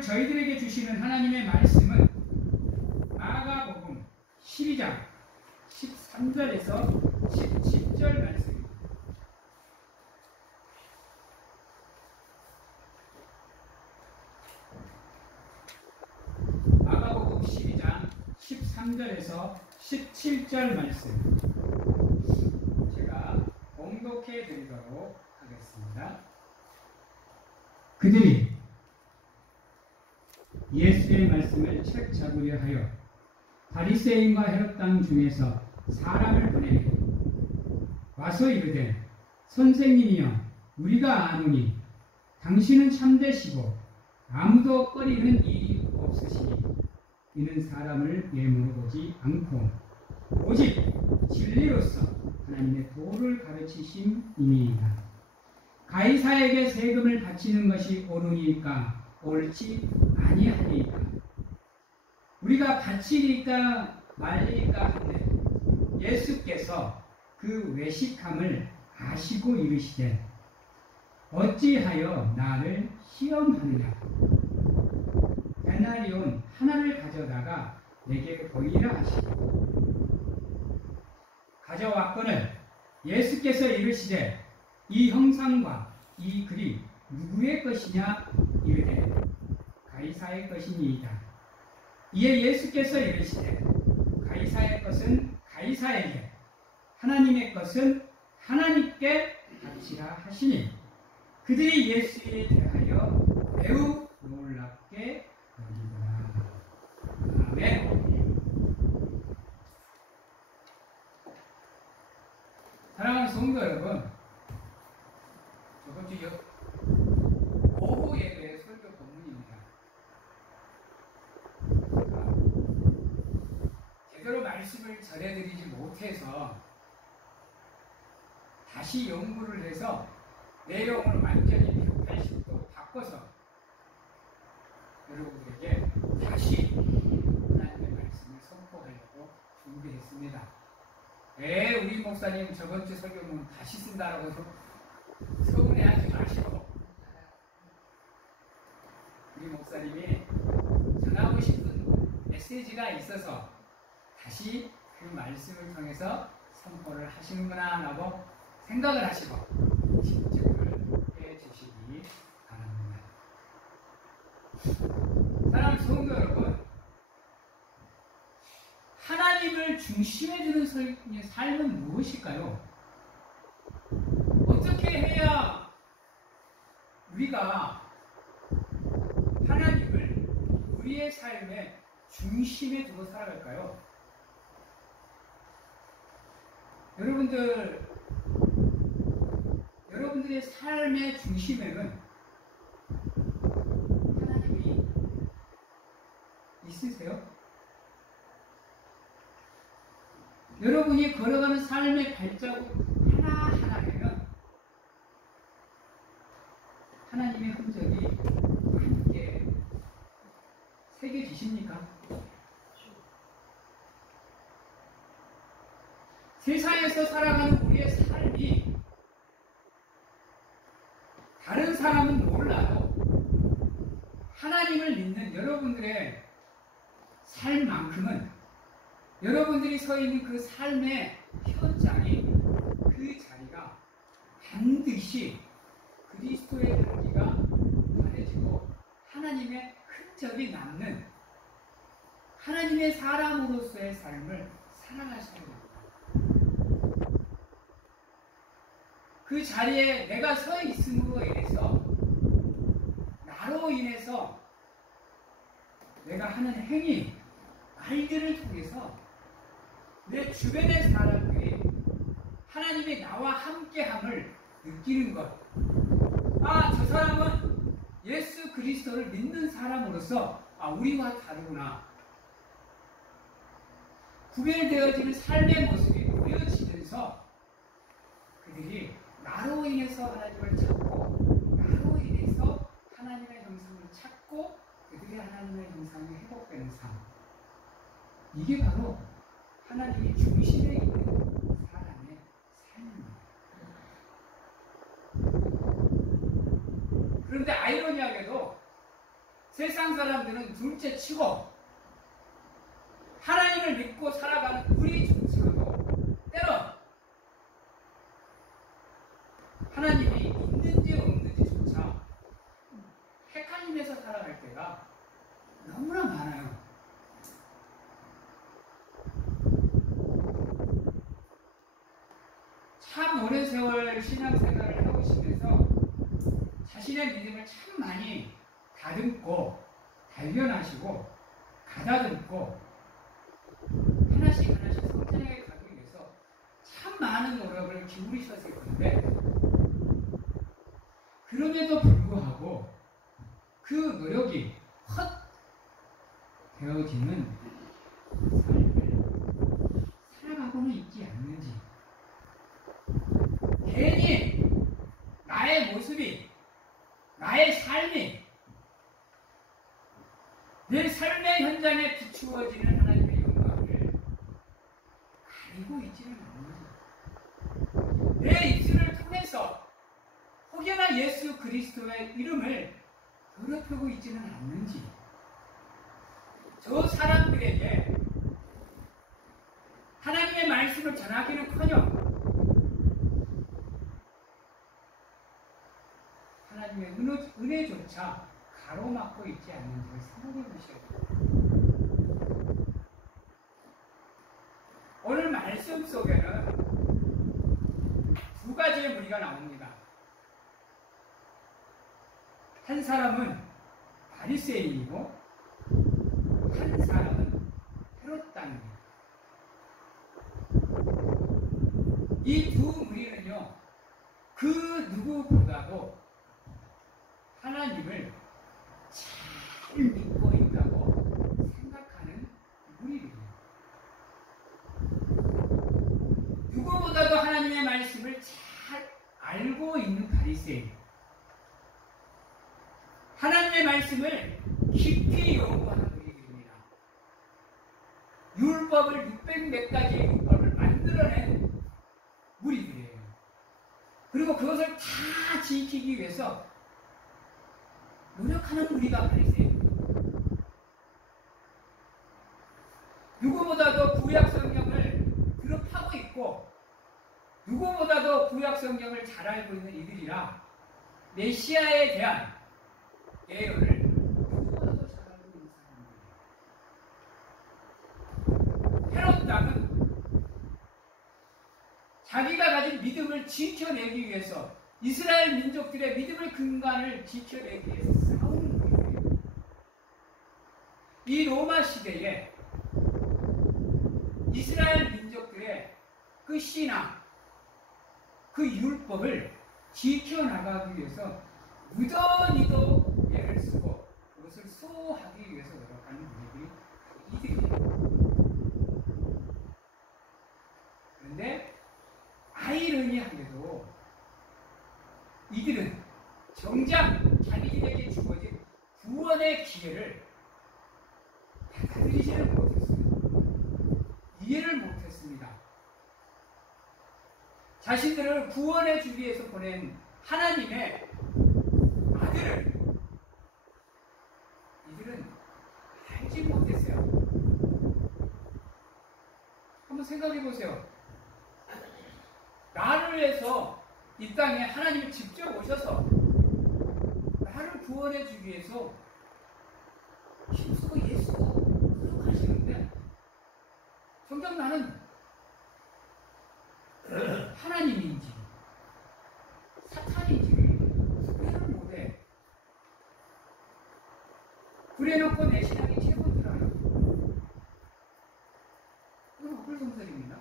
저희들에게 주시는 하나님의 말씀은 마가복음 12장 13절에서 17절 말씀입니다. 마가복음 12장 13절에서 17절 말씀 제가 봉독해 드리도록 하겠습니다. 그들이 예수의 말씀을 책 잡으려 하여 바리새인과 헤롯 땅 중에서 사람을 보내니 와서 이르되 선생님이여 우리가 아노니 당신은 참되시고 아무도 꺼리는 일이 없으시니 이는 사람을 예물보지 않고 오직 진리로서 하나님의 도를 가르치심이니이다. 가이사에게 세금을 바치는 것이 옳으니까 옳지 아니하니까 우리가 바치리까 말리까 하되 예수께서 그 외식함을 아시고 이르시되 어찌하여 나를 시험하느냐 데나리온 하나를 가져다가 내게 보이라 하시고 가져왔거늘 예수께서 이르시되 이 형상과 이 글이 누구의 것이냐 이르되 가이사의 것이니이다. 이에 예수께서 이르시되 가이사의 것은 가이사에게 하나님의 것은 하나님께 바치라 하시니 그들이 예수에 대하여 매우 놀랍게 여기더라. 아멘. 사랑하는 성도 여러분, 저번 주 오후 예배 설교 본문입니다. 제대로 말씀을 전해드리지 못해서 다시 연구를 해서 내용을 완전히 180도 바꿔서 여러분들에게 다시 하나님의 말씀을 선포하려고 준비했습니다. 우리 목사님 저번 주 설교문 다시 쓴다라고 서운해하지 마시고 우리 목사님이 전하고 싶은 메시지가 있어서 다시 그 말씀을 통해서 선포를 하시는구나 라고 생각을 하시고 집중을 해주시기 바랍니다. 사랑하는 성도 여러분, 하나님을 중심에 두는 삶은 무엇일까요? 어떻게 해야 우리가 하나님을 우리의 삶의 중심에 두고 살아갈까요? 여러분들의 삶의 중심에는 하나님이 있으세요? 여러분이 걸어가는 삶의 발자국 하나하나에는 하나님의 흔적이 함께 새겨지십니까? 세상에서 살아가는 우리의 삶이 다른 사람은 몰라도 하나님을 믿는 여러분들의 삶만큼은 여러분들이 서 있는 그 삶의 현장이 그 자리가 반드시 그리스도의 향기가 바래지고 하나님의 흔적이 남는 하나님의 사람으로서의 삶을 살아가셔야 됩니다. 그 자리에 내가 서 있음으로 인해서 나로 인해서 내가 하는 행위, 말들을 통해서 내 주변의 사람들이 하나님이 나와 함께함을 느끼는 것. 저 사람은 예수 그리스도를 믿는 사람으로서 우리와 다르구나. 구별되어지는 삶의 모습이 보여지면서 그들이 나로 인해서 하나님을 찾고 나로 인해서 하나님의 형상을 찾고 그들이 하나님의 형상이 회복되는 삶. 이게 바로 하나님이 중심에 있는 사람의 삶입니다. 그런데 아이러니하게도 세상 사람들은 둘째 치고 하나님을 믿고 살아가는 우리조차도 때로 하나님이 있는지 없는지조차 헷갈리면서 살아갈 때가 너무나 많아요. 참 오랜 세월 신앙생활을 해오시면서 자신의 믿음을 참 많이 다듬고 단련하시고 가다듬고 하나씩 성장해 가기 위해서 참 많은 노력을 기울이셨을 건데, 그럼에도 불구하고 그 노력이 헛 되어지는 삶을 살아가고는 있지 않는지, 괜히 나의 모습이, 나의 삶이 내 삶의 현장에 비추어지는 하나님의 영광을 가리고 있지는 않는지, 내 입술을 통해서 혹여나 예수 그리스도의 이름을 더럽히고 있지는 않는지, 저 사람들에게 하나님의 말씀을 전하기는커녕 하나님의 은혜조차 가로막고 있지 않는지를 생각해 보셔야 됩니다. 오늘 말씀 속에는 두 가지의 무리가 나옵니다. 한 사람은 바리새인이고 한 사람은 헤롯 당입니다. 이 두 무리는요, 그 누구보다도 하나님을 잘 믿고 있다고 생각하는 무리들이에요. 누구보다도 하나님의 말씀을 잘 알고 있는 바리새인, 하나님의 말씀을 깊이 연구하는 무리들입니다. 율법을 600몇 가지의 율법을 만들어낸 무리들이에요. 그리고 그것을 다 지키기 위해서 노력하는 무리가 바리새인입니다. 누구보다도 구약 성경을 드럽하고 있고 누구보다도 구약 성경을 잘 알고 있는 이들이라 메시아에 대한 예언을 누구보다도 잘 알고 있는 사람들이에요. 헤롯 당은 자기가 가진 믿음을 지켜내기 위해서, 이스라엘 민족들의 믿음의 근간을 지켜내기 위해서 싸우는 거예요. 이 로마 시대에 이스라엘 민족들의 그 신앙, 그 율법을 지켜나가기 위해서 무던히도 애를 쓰고 그것을 수호하기 위해서 노력하는 분들이 이들이에요. 그런데 아이러니하게도 이들은 정작 자기들에게 주어진 구원의 기회를 받아들이지는 못했습니다. 이해를 못했습니다. 자신들을 구원해 주기 위해서 보낸 하나님의 아들을 이들은 알지 못했어요. 한번 생각해 보세요. 나를 위해서 이 땅에 하나님이 직접 오셔서 나를 구원해 주기 위해서 힘쓰고 예수고 노력하시는데, 정작 나는 하나님인지 사탄인지를 구별을 못해. 그래놓고 내 신앙이 최고인 줄 알아요. 이건 헛불성설입니다.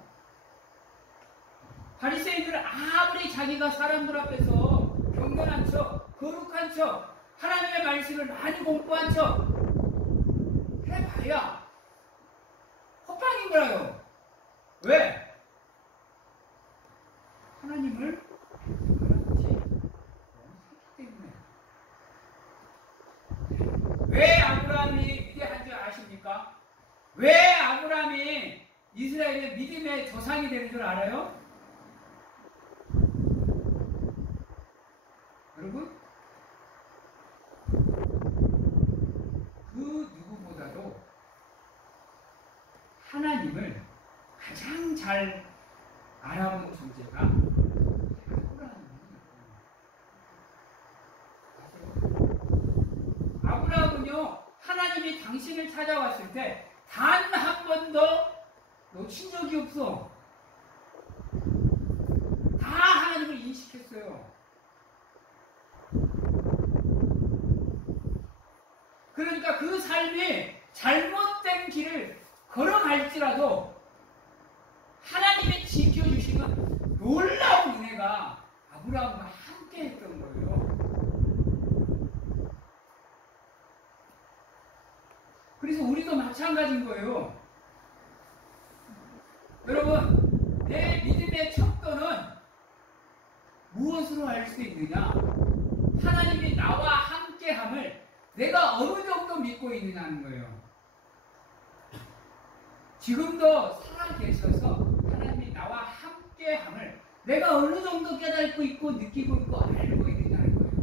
바리새인들은 아무리 자기가 사람들 앞에서 경건한 척, 거룩한 척, 하나님의 말씀을 많이 공부한 척 해봐야 헛방인 거라요. 왜? 하나님을 알아보지 못했기 때문에. 왜 아브라함이 위대한 줄 아십니까? 왜 아브라함이 이스라엘의 믿음의 조상이 되는 줄 알아요? 여러분, 잘 알아본 존재가 아브라함은요, 하나님이 당신을 찾아왔을 때 단 한 번도 놓친 적이 없어. 다 하나님을 인식했어요. 그러니까 그 삶이 잘못된 길을 걸어갈지라도 하나님이 지켜주시는 놀라운 은혜가 아브라함과 함께 했던 거예요. 그래서 우리도 마찬가지인 거예요. 여러분, 내 믿음의 척도는 무엇으로 알 수 있느냐? 하나님이 나와 함께함을 내가 어느 정도 믿고 있느냐는 거예요. 지금도 살아 계셔서 하나님이 나와 함께함을 내가 어느 정도 깨닫고 있고 느끼고 있고 알고 있느냐는 거예요.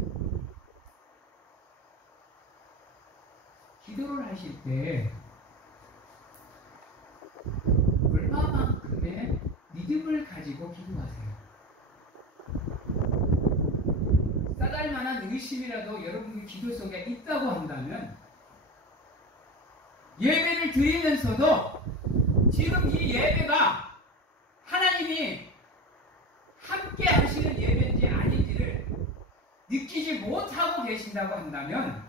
기도를 하실 때 얼마만큼의 믿음을 가지고 기도하세요. 싸달 만한 의심이라도 여러분의 기도 속에 있다고 한다면 예배를 드리면서도 지금 이 예배가 하나님이 함께 하시는 예배인지 아닌지를 느끼지 못하고 계신다고 한다면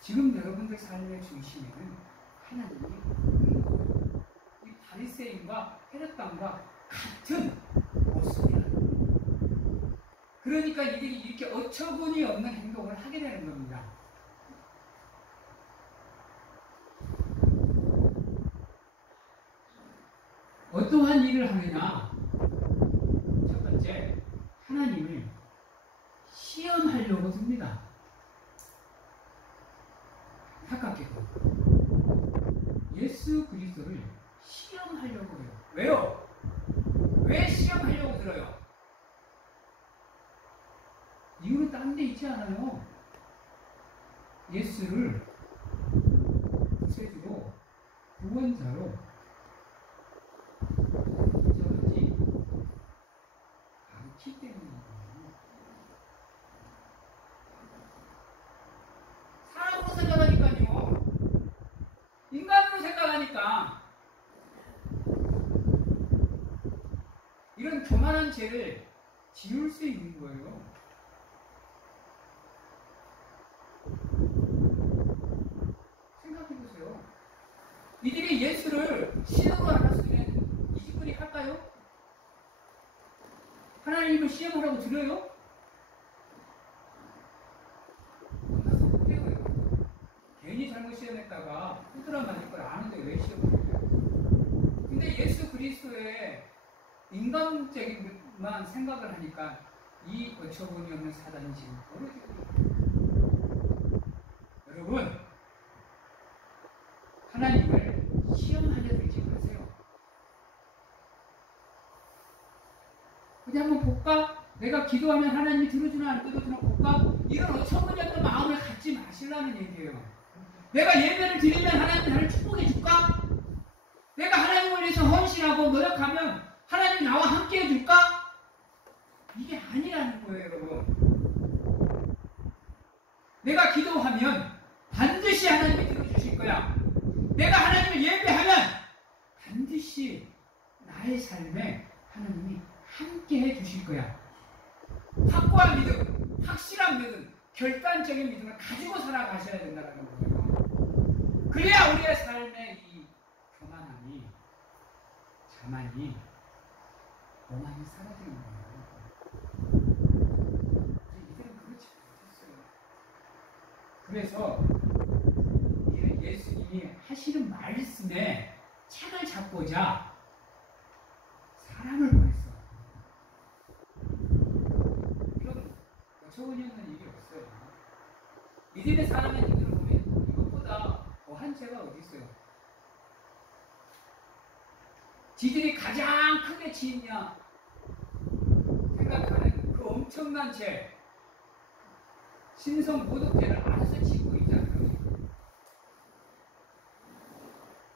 지금 여러분들 삶의 중심에는 하나님이 이 바리새인과 헤롯당과 같은 모습이라는 거예요. 그러니까 이들이 이렇게 어처구니 없는 행동을 하게 되는 겁니다. 어떠한 일을 하느냐? 첫 번째, 하나님을 시험하려고 듭니다. 가깝게도 예수 그리스도를 시험하려고 해요. 왜요? 왜 시험하려고 들어요? 이유는 딴 데 있지 않아요. 예수를 구세주로 구원자로 인정하지 않기 때문입니다. 사람으로 생각하니까요. 인간으로 생각하니까 이런 교만한 죄를 지울 수 있는 거예요. 생각해보세요. 이들이 예수를 시험을 알았으면 이 짓거리 할까요? 하나님을 시험하라고 들어요? 만나서 못해요. 괜히 잘못 시험했다가 후드라 맞을 걸 아는데 왜 시험을 해요? 근데 예수 그리스도의 인간적인만 생각을 하니까 이 어처구니 없는 사단이 지금 벌어지고 있어요. 여러분, 하나님을 시험하려 들지 마세요. 어디 한번 볼까? 내가 기도하면 하나님이 들어주나 안 들어주나 볼까? 이런 어처구니 없는 마음을 갖지 마시라는 얘기예요. 내가 예배를 드리면 하나님이 나를 축복해 줄까? 내가 하나님을 위해서 헌신하고 노력하면 하나님이 나와 함께 해줄까? 이게 아니라는 거예요, 여러분. 내가 기도하면 반드시 하나님이 들어주실 거야. 내가 하나님을 예배하면 반드시 나의 삶에 하나님이 함께 해주실 거야. 확고한 믿음, 확실한 믿음, 결단적인 믿음을 가지고 살아가셔야 된다는 거예요. 그래야 우리의 삶의 이 교만함이, 자만이 오만이 사라지는 거예요. 이들은 그렇지 못했어요. 그래서 예수님이 하시는 말씀에 책을 잡고자 사람을 보냈어. 이런 어처구니 없는 일이 없어요. 믿음의 사람의 일들을 보면 이것보다 더한 죄가 어디 있어요? 지들이 가장 크게 지었냐 생각하는 그 엄청난 죄, 신성 모독죄를 알아서 지고 있잖아요.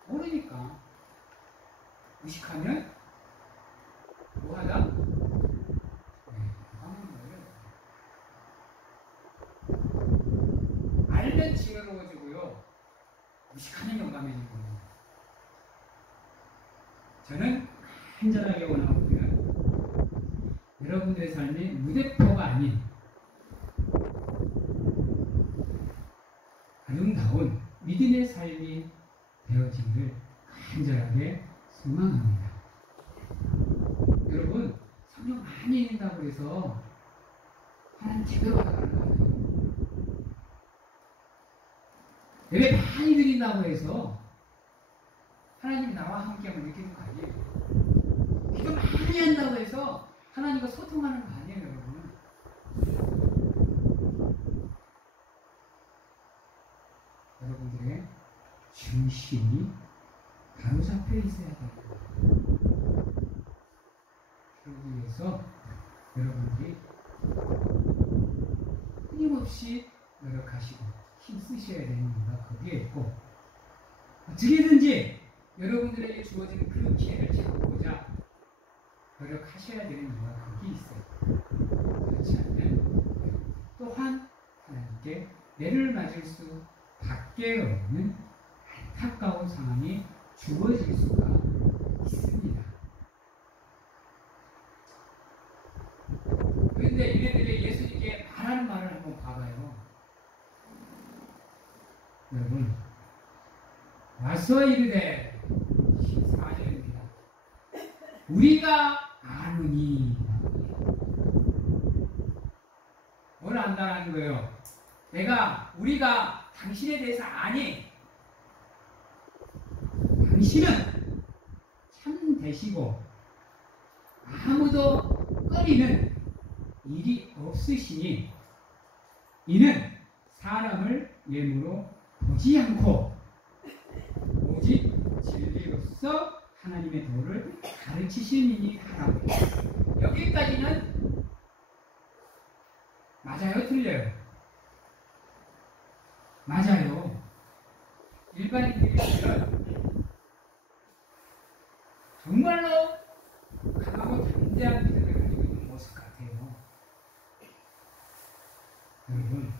모르니까. 무식하면 뭐하다? 네, 하는 거예요. 알면 지혜로워지고요. 무식하면 용감해지는 거예요. 저는 간절하게 원하고 있는 여러분들의 삶이 무대포가 아닌 아름다운 믿음의 삶이 되어지기를 간절하게 소망합니다. 여러분, 성령 많이 읽는다고 해서 하나님 제대로 알아가는 거 아니에요. 예배 많이 드린다고 해서 하나님이 나와 함께하면 느끼는 거 아니에요. 기도 많이 한다고 해서 하나님과 소통하는 거 아니에요, 여러분. 여러분들의 중심이 가로잡혀 있어야 됩니다. 그러기 위해서 여러분들이 끊임없이 노력하시고 힘쓰셔야 되는 이유가 거기에 있고, 어떻게든지 여러분들에게 주어지는 그 기회를 잡고자 노력하셔야 되는 이유가 거기 있어요. 그렇지 않으면 또한 하나님께 매를 맞을 수 밖에 없는 안타까운 상황이 주어질 수가 있습니다. 그런데 얘네들이 예수님께 말하는 말을 한번 봐봐요. 여러분, 와서 이르되 14절입니다. 우리가 아느니. 뭘 안다라는 거예요? 우리가 당신에 대해서 아니. 당신은 참 되시고 아무도 꺼리는 일이 없으시니 이는 사람을 외모로 보지 않고 오직 진리로서 하나님의 도를 가르치시니 하라고. 여기까지는 맞아요? 틀려요? 맞아요. 일반인들이 보면 정말로 강하고 담대한 믿음을 가지고 있는 모습 같아요. 여러분,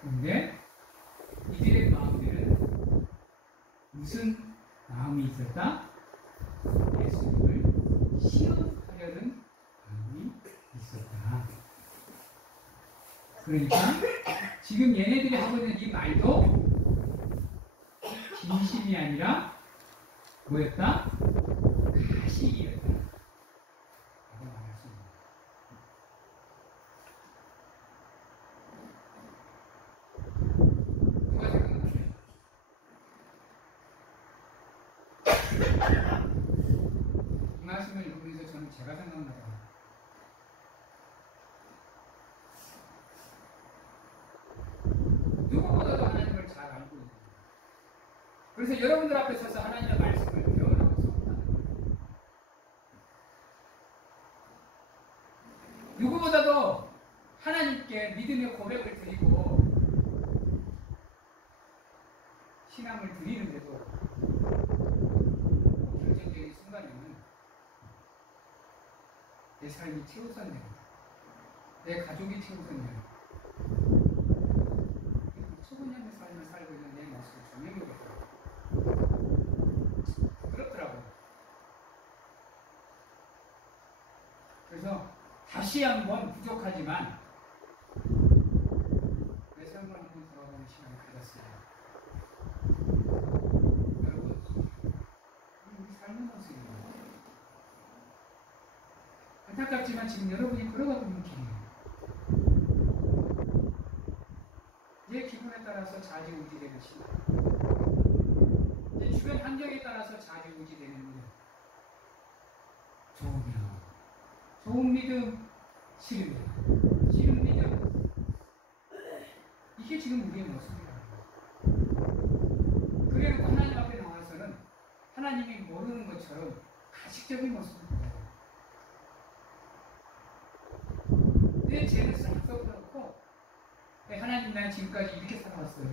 그런데 이들의 마음에는 무슨 마음이 있었다? 예수님을 시험하려는 마음이 있었다. 그러니까 지금 얘네들이 하고 있는 이 말도 진심이 아니라 뭐였다? 가식이었다. 라고 말할 수 있습니다. 누가 생각나세요? 이 말씀을 읽으면서 저는 제가 생각나요. 누구보다도 하나님을 잘 알고 있는 거예요. 그래서 여러분들 앞에 서서 하나님의 말씀을 배워나가고 선포하는 거예요. 누구보다도 하나님께 믿음의 고백을 드리고 신앙을 드리는데도 결정적인 순간에는 내 삶이 최우선이에요. 내 가족이 최우선이에요. 소근함의 삶을 살고 있는 내 모습을 조명해보더라고요. 그렇더라고요. 그래서 다시 한번 부족하지만 내 삶을 한번 돌아보는 시간을 가졌습니다. 여러분, 우리 삶의 모습입니다. 안타깝지만 지금 여러분이 걸어가고 있는 길이에요. 내 기분에 따라서 좌지우지되는 신앙, 내 주변 환경에 따라서 좌지우지되는 일, 좋은 믿음, 싫은 믿음, 싫은 믿음, 이게 지금 우리의 모습이라고. 그리고 하나님 앞에 나와서는 하나님이 모르는 것처럼 가식적인 모습을 보여요. 내 죄를 싹 썩어놓고 하나님, 난 지금까지 이렇게 살아왔어요.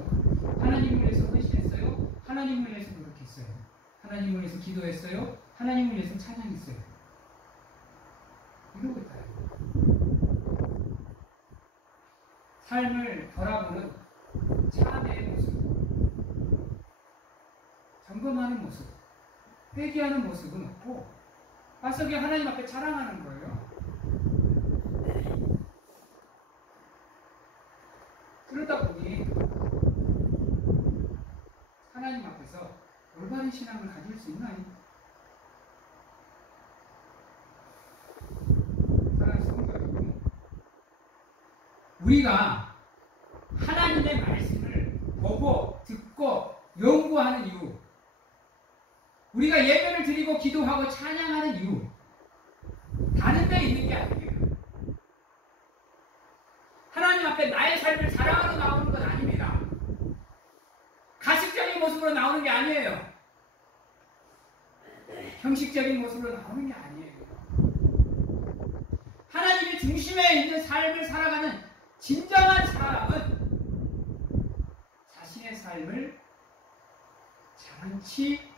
하나님을 위해서 헌신했어요. 하나님을 위해서 노력했어요. 하나님을 위해서 기도했어요? 하나님을 위해서 찬양했어요? 이러고 있다. 삶을 돌아보는 참회의 모습, 점검하는 모습, 회개하는 모습은 없고 빠르게 하나님 앞에 자랑하는 거예요. 그러다 보니 하나님 앞에서 올바른 신앙을 가질 수 있나요? 사랑하는 성도 여러분, 우리가 하나님의 말씀을 보고 듣고 연구하는 이유, 우리가 예배를 드리고 기도하고 찬양하는 이유, 다른 데 있는 게 아니에요. 하나님 앞에 나의 삶을 자랑하러 나오는 건 아닙니다. 가식적인 모습으로 나오는 게 아니에요. 형식적인 모습으로 나오는 게 아니에요. 하나님이 중심에 있는 삶을 살아가는 진정한 사람은 자신의 삶을 자랑치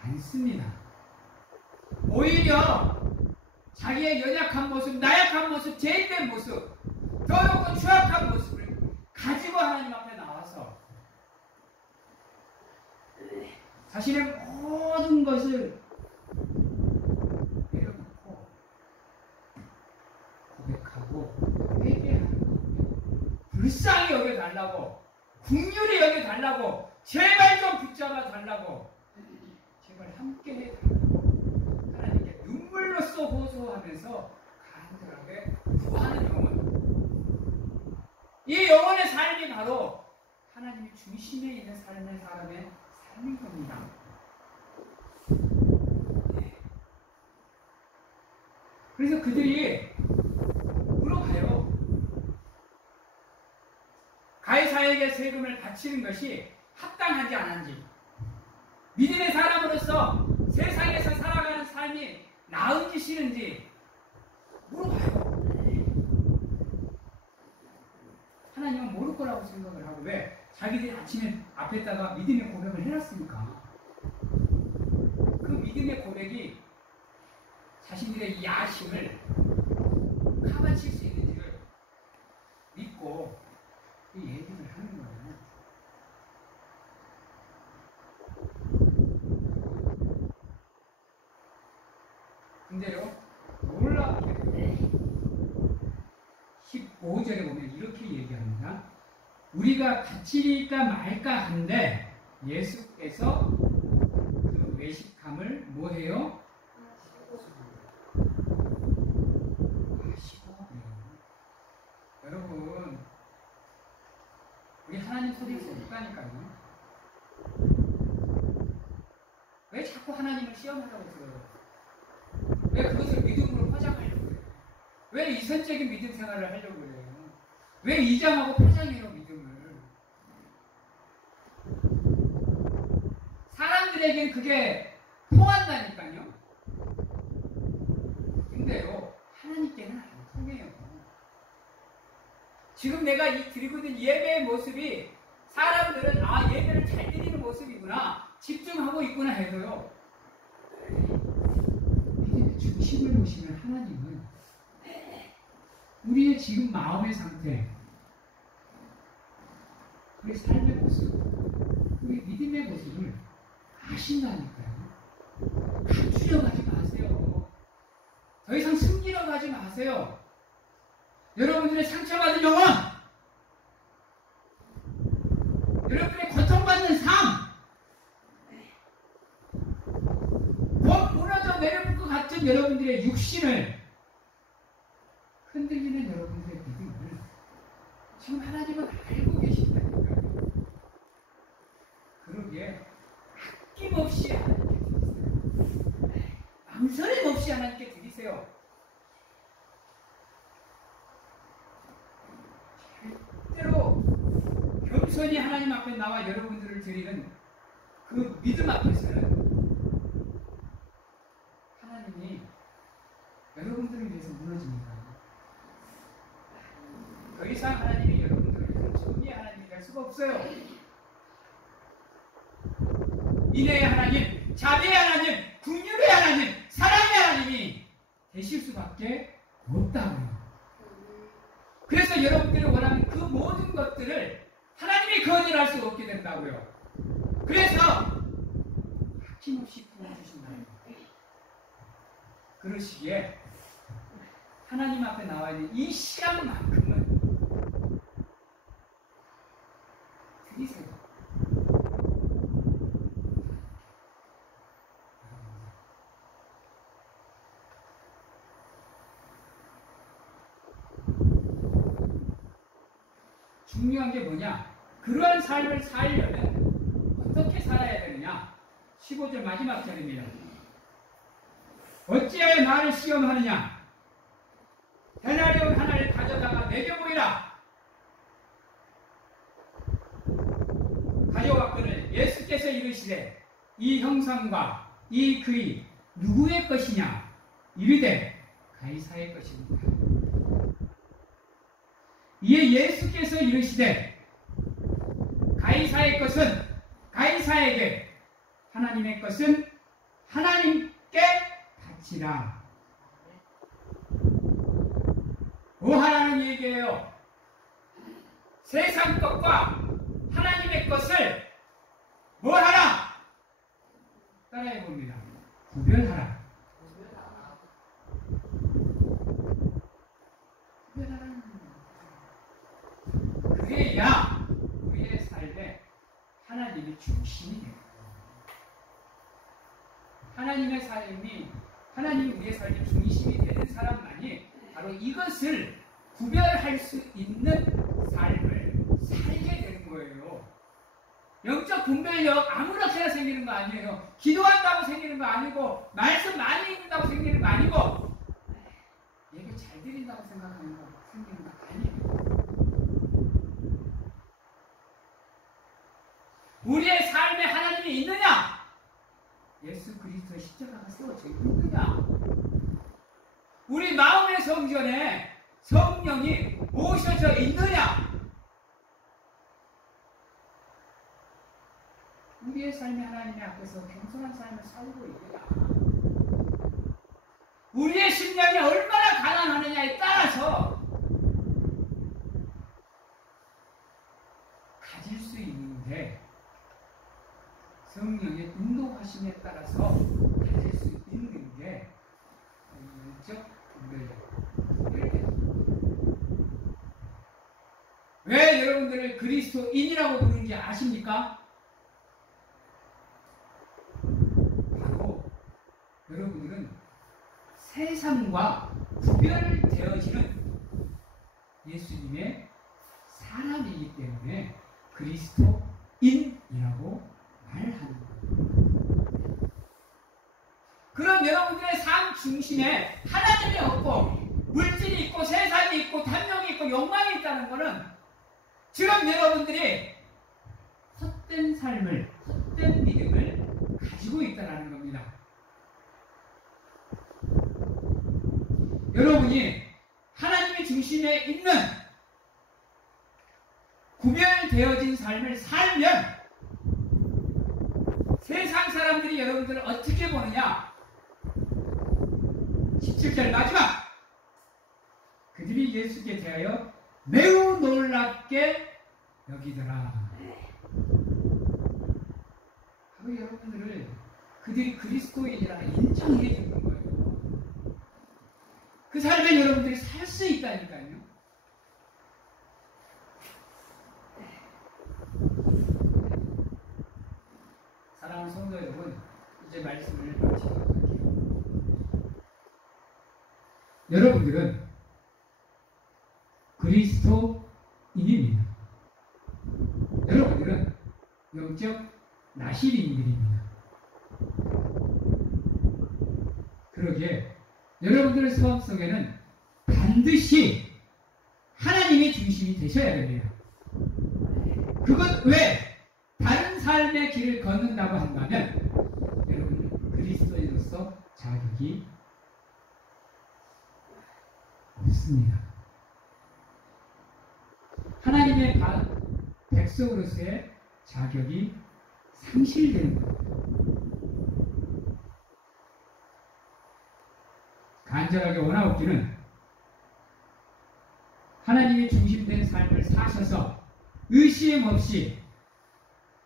않습니다. 오히려 자기의 연약한 모습, 나약한 모습, 죄인된 모습, 더럽고 추악한 모습을 가지고 하나님 앞에 나와서 자신의 모든 것을 내려놓고 고백하고 회개하는 거예요. 불쌍히 여겨달라고, 긍휼히 여겨달라고, 제발 좀 붙잡아 달라고, 제발 함께 해달라고 하나님께 눈물로써 호소하면서 간절하게 구하는 영혼, 이 영혼의 삶이 바로 하나님이 중심에 있는 삶의 사람의 삶인 겁니다. 그래서 그들이 물어봐요. 가이사에게 세금을 바치는 것이 합당한지 안 한지, 믿음의 사람으로서 세상에서 살아가는 삶이 나은지 싫은지 물어봐요. 하나님은 모를 거라고 생각을 하고, 왜? 자기들이 아침에 앞에다가 믿음의 고백을 해놨으니까. 그 믿음의 고백이 자신들의 야심을 카바칠 수 있는지를 믿고 이 얘기를 하는 거예요. 근데요, 놀랍게 15절에 보면 이렇게 얘기합니다. 우리가 갇히리까 말까 한데 예수께서 그 외식함을 뭐해요? 하시고. 여러분, 우리 하나님 속일 수 없다니까요. 왜 자꾸 하나님을 시험하려고 그래요? 왜 그것을 믿음으로 포장하려고 그래요? 왜 이선적인 믿음 생활을 하려고 그래요? 왜 이장하고 포장해요, 믿음을? 사람들에겐 그게 통한다니까요. 근데요, 하나님께는 안 통해요. 지금 내가 드리고 있는 예배의 모습이 사람들은 예배를 잘 드리는 모습이구나, 집중하고 있구나 해도요, 중심을 보시면 하나님은 우리의 지금 마음의 상태, 우리 삶의 모습, 우리 믿음의 모습을 아신다니까요. 감추려 가지 마세요. 더 이상 숨기려 가지 마세요. 여러분들의 상처받은 영혼, 여러분들의 고통받는 삶, 곧 무너져 내려올 것 같은 여러분들의 육신을 흔들리는 여러분들의 믿음을 지금 하나님은 알고 계신다니까요. 그러기에 아낌없이 하나님께 드리세요. 망설임 없이 하나님께 드리세요. 절대로 겸손히 하나님 앞에 나와 여러분들을 드리는 그 믿음 앞에서는 하나님이 여러분들을 위해서 무너집니다. 더 이상 하나님이 여러분들을 위해서 정의의 하나님이 될 수가 없어요. 인애의 하나님, 자비의 하나님, 긍휼의 하나님, 사랑의 하나님이 되실 수밖에 없다고요. 그래서 여러분들이 원하는 그 모든 것들을 하나님이 거절할 수 없게 된다고요. 그래서 아낌없이 부어주신다는 거예요. 그러시기에 하나님 앞에 나와 있는 이 시간만큼은 드리세요. 중요한 게 뭐냐? 그러한 삶을 살려면 어떻게 살아야 되느냐? 15절 마지막 절입니다. 어찌하여 나를 시험하느냐? 대나리온 하나를 가져다가 내게 보이라. 가져왔거늘 예수께서 이르시되 이 형상과 이 글이 누구의 것이냐? 이르되 가이사의 것입니다. 이에 예수께서 이르시되 가이사의 것은 가이사에게, 하나님의 것은 하나님께 바치라. 뭐 하라는 얘기예요? 세상 것과 하나님의 것을 뭐 하라? 따라해 봅니다. 구별하라. 그래야 우리의 삶에 하나님이 중심이 돼요. 하나님이 우리의 삶의 중심이 되는 사람만이 바로 이것을 구별할 수 있는 삶을 살게 되는 거예요. 영적 분별력 아무렇게나 생기는 거 아니에요. 기도한다고 생기는 거 아니고, 말씀 많이 읽는다고 생기는 거 아니고, 예배 잘 드린다고 생기는 거 아니에요. 우리의 삶에 하나님이 있느냐? 예수 그리스도의 십자가가 세워져 있느냐? 우리 마음의 성전에 성령이 모셔져 있느냐? 우리의 삶이 하나님의 앞에서 겸손한 삶을 살고 있느냐? 우리의 심령이 얼마나 가난하느냐에 따라서 가질 수 있는데, 성령의 인도하심에 따라서 가질 수 있는 게 영적 분별력. 왜 여러분들을 그리스도인이라고 부르는지 아십니까? 바로 여러분들은 세상과 구별되어지는 예수님의 사람이기 때문에 그리스도인이라고 말하는 거예요. 그럼 여러분들의 삶 중심에 하나님이 없고 물질이 있고 세상이 있고 탐욕이 있고 욕망이 있다는 것은 지금 여러분들이 헛된 삶을, 헛된 믿음을 가지고 있다는 겁니다. 여러분이 하나님의 중심에 있는 구별되어진 삶을 살면 세상 사람들이 여러분들을 어떻게 보느냐? 17절 마지막! 그들이 예수께 대하여 매우 놀랍게 여기더라. 바로 여러분들을 그들이 그리스도인이라 인정해 주는 거예요. 그 삶에 여러분들이 살 수 있다니까요. 사랑하는 성도 여러분, 이제 말씀을 마치도록 할게요. 여러분들은 그리스도인입니다. 여러분들은 영적 나시린들입니다. 그러기에 여러분들의 삶 속에는 반드시 하나님의 중심이 되셔야 됩니다. 그건 왜? 다른 삶의 길을 걷는다고 한다면 여러분은 그리스도인으로서 자격이 없습니다. 하나님의 백성으로서의 자격이 상실되는 겁니다. 간절하게 원하옵기는 하나님이 중심된 삶을 사셔서 의심 없이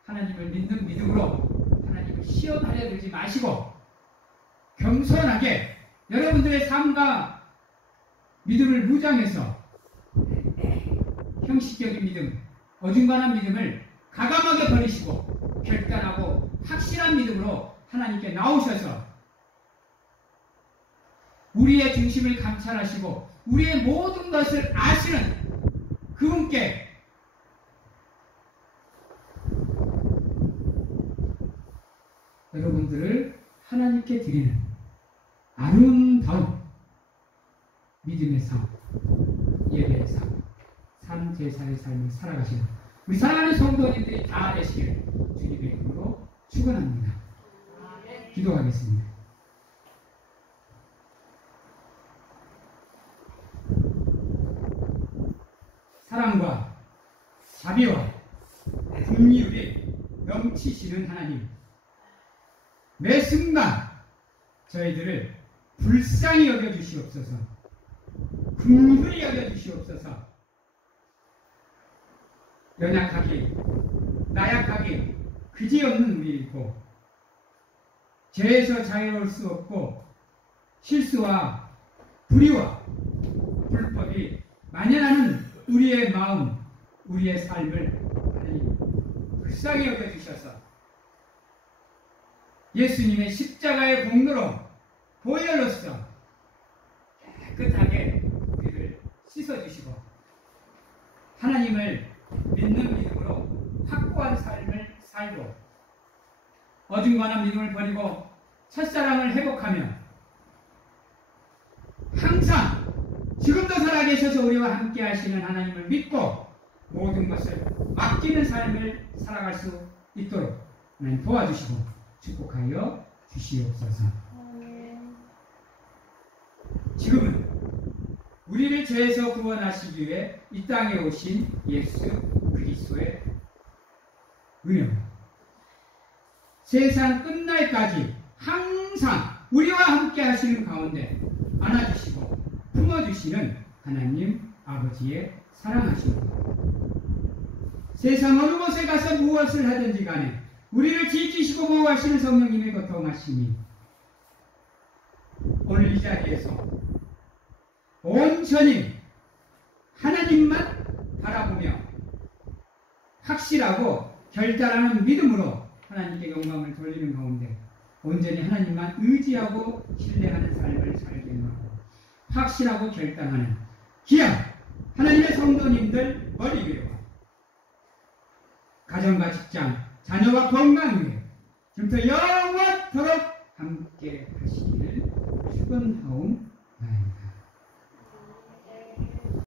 하나님을 믿는 믿음으로 하나님을 시험하려 들지 마시고 겸손하게 여러분들의 삶과 믿음을 무장해서 형식적인 믿음, 어중간한 믿음을 가감하게 버리시고 결단하고 확실한 믿음으로 하나님께 나오셔서 우리의 중심을 감찰하시고 우리의 모든 것을 아시는 그분께 여러분들을 하나님께 드리는 아름다운 믿음의 삶, 예배의 삶, 삶 제사의 삶을 살아가시는 우리 사랑하는 성도님들이 다 되시길 주님의 이름으로 축원합니다. 기도하겠습니다. 사랑과 자비와 긍휼이 넘치시는 하나님, 매 순간 저희들을 불쌍히 여겨주시옵소서. 긍휼히 여겨주시옵소서. 연약하기, 나약하기, 그지없는 우리이고 죄에서 자유로울 수 없고 실수와 불의와 불법이 만연하는 우리의 마음, 우리의 삶을 하나님 불쌍히 여겨주셔서 예수님의 십자가의 공로로 보혈로서 깨끗하게 우리를 씻어주시고 하나님을 믿는 믿음으로 확고한 삶을 살고 어중간한 믿음을 버리고 첫사랑을 회복하며 항상 지금도 살아계셔서 우리와 함께 하시는 하나님을 믿고 모든 것을 맡기는 삶을 살아갈 수 있도록 하나님 도와주시고 축복하여 주시옵소서. 지금은 우리를 죄에서 구원하시기 위해 이 땅에 오신 예수 그리스도의 은혜로 세상 끝날까지 항상 우리와 함께 하시는 가운데 안아주시고 품어주시는 하나님 아버지의 사랑하심으로 세상 어느 곳에 가서 무엇을 하든지 간에 우리를 지키시고 보호하시는 성령님의 고통하심이 오늘 이 자리에서 온전히 하나님만 바라보며 확실하고 결단하는 믿음으로 하나님께 영광을 돌리는 가운데 온전히 하나님만 의지하고 신뢰하는 삶을 살게 하고 확실하고 결단하는 귀한 하나님의 성도님들 머리 위로 가정과 직장, 자녀와 건강 위에 지금부터 영원토록 함께 하시기를 축원하옵나이다.